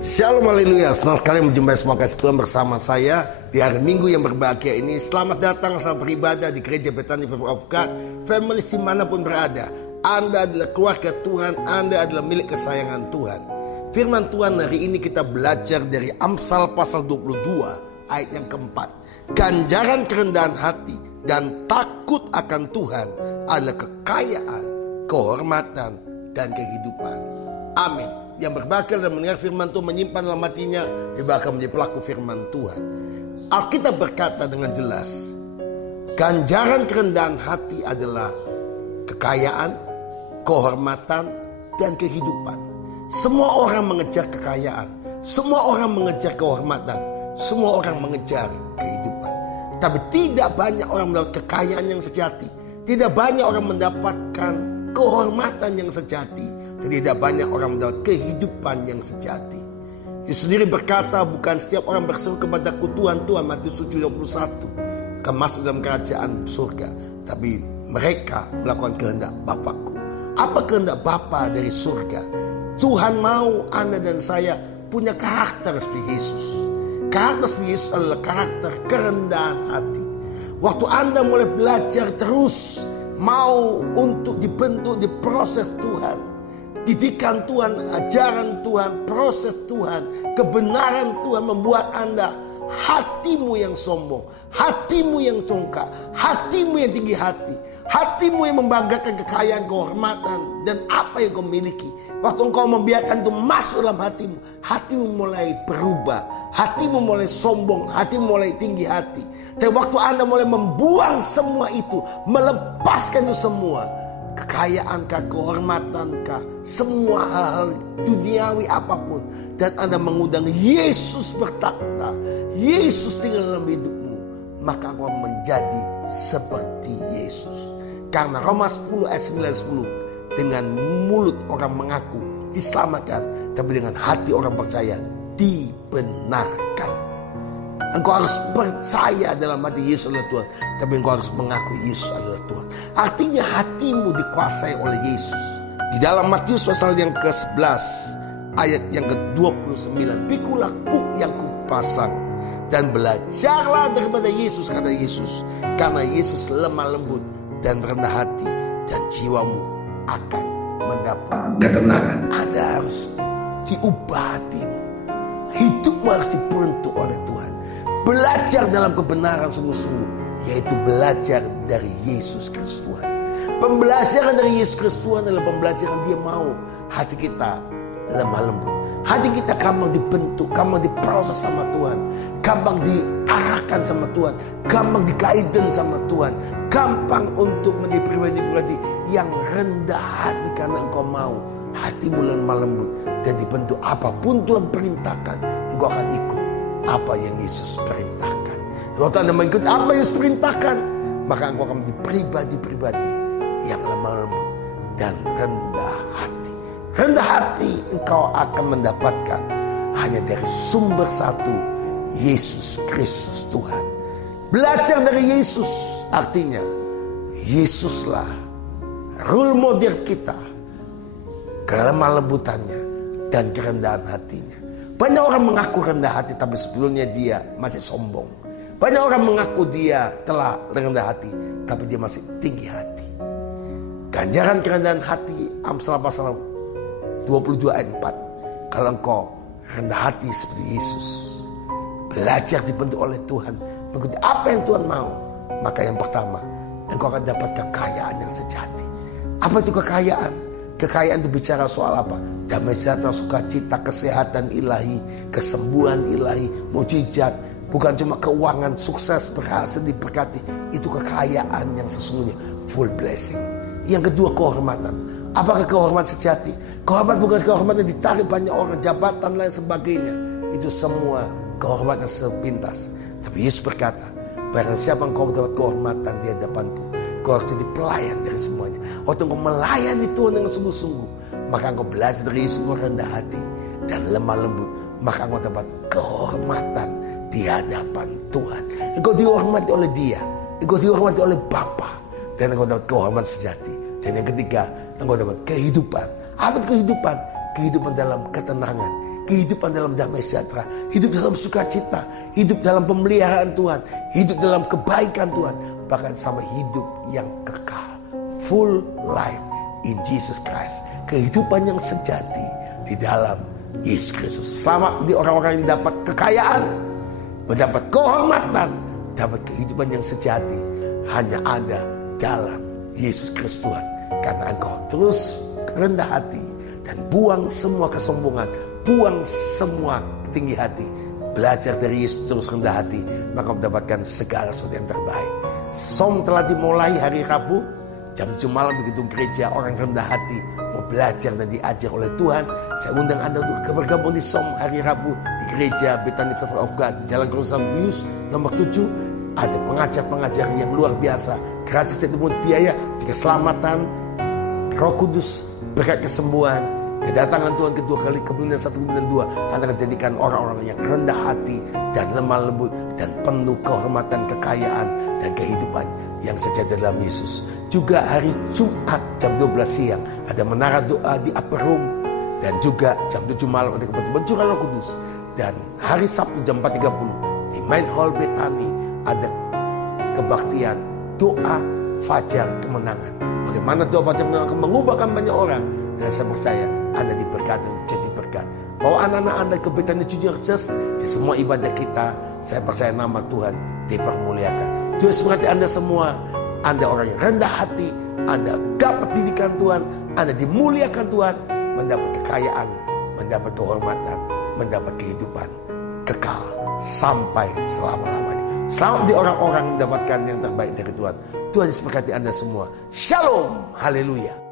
Shalom, haleluya. Senang sekali menjumpai semua kasih Tuhan bersama saya di hari Minggu yang berbahagia ini. Selamat datang, selamat beribadah di Gereja Bethany Family of God. Family dimanapun berada, Anda adalah keluarga Tuhan, Anda adalah milik kesayangan Tuhan. Firman Tuhan hari ini kita belajar dari Amsal pasal 22 ayat yang keempat. Ganjaran kerendahan hati dan takut akan Tuhan adalah kekayaan, kehormatan, dan kehidupan. Amin. Yang berbahagia dan mendengar firman Tuhan, menyimpan dalam hatinya, dia bakal menjadi pelaku firman Tuhan. Alkitab berkata dengan jelas, ganjaran kerendahan hati adalah kekayaan, kehormatan, dan kehidupan. Semua orang mengejar kekayaan, semua orang mengejar kehormatan, semua orang mengejar kehidupan. Tapi tidak banyak orang mendapat kekayaan yang sejati, tidak banyak orang mendapatkan kehormatan yang sejati, tidak banyak orang mendapat kehidupan yang sejati. Yesus sendiri berkata, bukan setiap orang berseru kepadaku Tuhan, Tuhan, Matius 7:21, akan masuk dalam kerajaan surga, tapi mereka melakukan kehendak Bapakku. Apa kehendak Bapa dari surga? Tuhan mau Anda dan saya punya karakter seperti Yesus. Karakter seperti Yesus adalah karakter kerendahan hati. Waktu Anda mulai belajar terus, mau untuk dibentuk, diproses Tuhan, didikan Tuhan, ajaran Tuhan, proses Tuhan, kebenaran Tuhan membuat Anda hatimu yang sombong, hatimu yang congkak, hatimu yang tinggi hati, hatimu yang membanggakan kekayaan, kehormatan, dan apa yang kau miliki. Waktu engkau membiarkan itu masuk dalam hatimu, hatimu mulai berubah, hatimu mulai sombong, hatimu mulai tinggi hati. Tapi waktu Anda mulai membuang semua itu, melepaskan itu semua, kekayaankah, kehormatankah, semua hal duniawi apapun, dan Anda mengundang Yesus bertakhta, Yesus tinggal dalam hidupmu, maka engkau menjadi seperti Yesus. Karena Roma 10 ayat 9-10, dengan mulut orang mengaku diselamatkan, tapi dengan hati orang percaya dibenarkan. Engkau harus percaya dalam hati Yesus adalah Tuhan, tapi engkau harus mengaku Yesus adalah Tuhan. Artinya hatimu dikuasai oleh Yesus. Di dalam Matius pasal yang ke-11 ayat yang ke-29, pikulah kuk yang kupasang dan belajarlah daripada Yesus, kata Yesus, karena Yesus lemah lembut dan rendah hati, dan jiwamu akan mendapat ketenangan. Anda harus diubah hatimu, hidupmu harus dibentuk oleh Tuhan. Belajar dalam kebenaran sungguh-sungguh, yaitu belajar dari Yesus Kristus Tuhan. Pembelajaran dari Yesus Kristus Tuhan adalah pembelajaran dia mau hati kita lemah lembut, hati kita gampang dibentuk, gampang diproses sama Tuhan, gampang diarahkan sama Tuhan, gampang di-guidance sama Tuhan, gampang untuk menjadi pribadi-pribadi yang rendah hati karena engkau mau hatimu lemah lembut dan dibentuk. Apapun Tuhan perintahkan, engkau akan ikut apa yang Yesus perintahkan. Kalau Anda mengikut apa yang Yesus perintahkan, maka engkau akan menjadi pribadi-pribadi yang lemah lembut dan rendah hati. Rendah hati engkau akan mendapatkan hanya dari sumber satu, Yesus Kristus Tuhan. Belajar dari Yesus artinya Yesuslah role model kita, kelemah lembutannya dan kerendahan hatinya. Banyak orang mengaku rendah hati, tapi sebelumnya dia masih sombong. Banyak orang mengaku dia telah rendah hati, tapi dia masih tinggi hati. Ganjaran kerendahan hati, Amsal pasal 22 ayat 4. Kalau engkau rendah hati seperti Yesus, belajar dibentuk oleh Tuhan, mengikuti apa yang Tuhan mau, maka yang pertama, engkau akan dapat kekayaan yang sejati. Apa itu kekayaan? Kekayaan itu bicara soal apa? Damai sejahtera, sukacita, kesehatan ilahi, kesembuhan ilahi, mukjizat. Bukan cuma keuangan, sukses, berhasil, diberkati. Itu kekayaan yang sesungguhnya, full blessing. Yang kedua, kehormatan. Apakah kehormatan sejati? Kehormatan bukan kehormatan ditarik banyak orang, jabatan lain sebagainya. Itu semua kehormatan sepintas. Tapi Yesus berkata, barang siapa engkau mendapat kehormatan di hadapanku, kau harus jadi pelayan dari semuanya. Waktu engkau melayani Tuhan dengan sungguh-sungguh, maka engkau belajar dari Yesus, engkau rendah hati dan lemah lembut, maka engkau dapat kehormatan di hadapan Tuhan. Engkau dihormati oleh Dia, engkau dihormati oleh Bapa, dan engkau dapat kehormatan sejati. Dan yang ketiga, engkau dapat kehidupan. Apa itu kehidupan? Kehidupan dalam ketenangan, kehidupan dalam damai sejahtera, hidup dalam sukacita, hidup dalam pemeliharaan Tuhan, hidup dalam kebaikan Tuhan, bahkan sampai hidup yang kekal. Full life in Jesus Christ. Kehidupan yang sejati di dalam Yesus Kristus. Selamat di orang-orang yang dapat kekayaan, mendapat kehormatan, dapat kehidupan yang sejati. Hanya ada dalam Yesus Kristus Tuhan. Karena engkau terus rendah hati dan buang semua kesombongan, buang semua tinggi hati, belajar dari Yesus terus rendah hati, maka mendapatkan segala sesuatu yang terbaik. Som telah dimulai hari Rabu jam 7 malam di gedung gereja. Orang rendah hati mau belajar dan diajar oleh Tuhan. Saya undang Anda untuk bergabung di Som hari Rabu di gereja Bethany Favor of God, Jalan Grosan Bius nomor 7. Ada pengajar-pengajar yang luar biasa, gratis dan dipungut biaya, keselamatan, Roh Kudus, berkat kesembuhan, kedatangan Tuhan kedua kali, kemudian 1, kemudian 2. Anda akan jadikan orang-orang yang rendah hati dan lemah lembut dan penuh kehormatan, kekayaan dan kehidupan yang sejati dalam Yesus. Juga hari Jumat jam 12 siang ada menara doa di Upper Room, dan juga jam 7 malam ada kebetulan Roh Kudus. Dan hari Sabtu jam 4.30 di Main Hall Bethany ada kebaktian doa fajar kemenangan. Bagaimana doa fajar kemenangan akan mengubahkan banyak orang. Dan saya percaya Anda diberkati menjadi berkat. Bawa anak-anak Anda ke Bethany Junior Church. Di semua ibadah kita, saya percaya nama Tuhan dipermuliakan. Tuhan berkati Anda semua. Anda orang yang rendah hati, Anda dapat didikan Tuhan, Anda dimuliakan Tuhan, mendapat kekayaan, mendapat kehormatan, mendapat kehidupan kekal sampai selama-lamanya. Selamat di orang-orang mendapatkan yang terbaik dari Tuhan. Tuhan Yesus berkati Anda semua. Shalom. Haleluya.